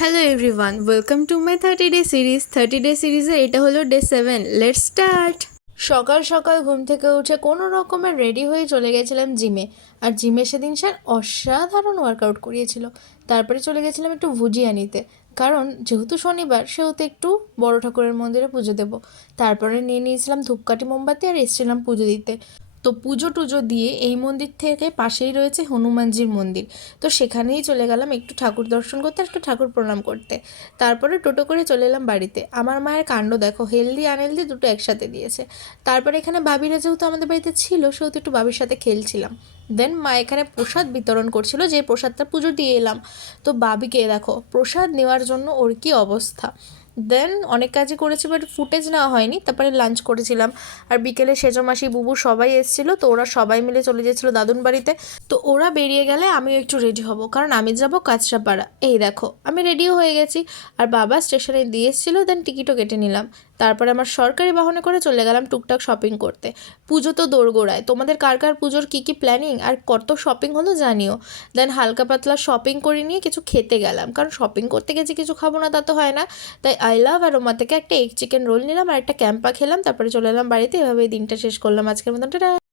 Hello everyone, welcome to my 30 day series. 30 day সিরিজে এটা হলো ডে 7। Let's start. সকাল সকাল ঘুম থেকে উঠে কোনো রকমের রেডি হয়ে চলে গেছিলাম জিমে। আর জিমে সেদিন স্যার অসাধারণ ওয়ার্কআউট করিয়েছিল। তারপরে চলে গেছিলাম একটু ভুজিয়া নিতে, কারণ যেহেতু শনিবার সেহেতু একটু বড় ঠাকুরের মন্দিরে পুজো দেবো। তারপরে নিয়ে নিয়েছিলাম ধূপকাঠি মোমবাতি আর এসেছিলাম পুজো দিতে। তো পুজো টুজো দিয়ে এই মন্দির থেকে পাশেই রয়েছে হনুমানজির মন্দির। তো সেখানেই চলে গেলাম একটু ঠাকুর দর্শন করতে, একটু ঠাকুর প্রণাম করতে। তারপরে টোটো করে চলে এলাম বাড়িতে। আমার মায়ের কাণ্ড দেখো, হেলদি আনহেলদি দুটো একসাথে দিয়েছে। তারপরে এখানে বাবিরা যেহেতু আমাদের বাড়িতে ছিল সেহেতু একটু বাবির সাথে খেলছিলাম। দেন মা এখানে প্রসাদ বিতরণ করছিল, যে প্রসাদটা পুজো দিয়ে এলাম। তো বাবিকে দেখো প্রসাদ নেওয়ার জন্য ওর কি অবস্থা। দেন অনেক কাজই করেছি, বাট ফুটেজ নেওয়া হয়নি। তারপরে লাঞ্চ করেছিলাম। আর বিকেলে সেজো মাসি বুবু সবাই এসেছিলো, তো ওরা সবাই মিলে চলে যাচ্ছিলো দাদুন বাড়িতে। তো ওরা বেরিয়ে গেলে আমিও একটু রেডি হব, কারণ আমি যাব কাঁচরাপাড়া। এই দেখো আমি রেডিও হয়ে গেছি। আর বাবা স্টেশনে দিয়ে এসেছিলো, দেন টিকিটও কেটে নিলাম। তারপরে আমার সরকারি বাহনে করে চলে গেলাম টুকটাক শপিং করতে। পুজো তো দোরগোড়ায়, তোমাদের কার কার পুজোর কী কী প্ল্যানিং আর কত শপিং হলো জানিও। দেন হালকা পাতলা শপিং করে নিয়ে কিছু খেতে গেলাম, কারণ শপিং করতে গেছি কিছু খাবো না তা তো হয় না। তাই আই লাভ অ্যারোমা থেকে একটা এগ চিকেন রোল নিলাম আর একটা ক্যাম্পা খেলাম, তারপরে চলে এলাম বাড়িতে। এভাবেই দিনটা শেষ করলাম আজকের মতন। টাটা।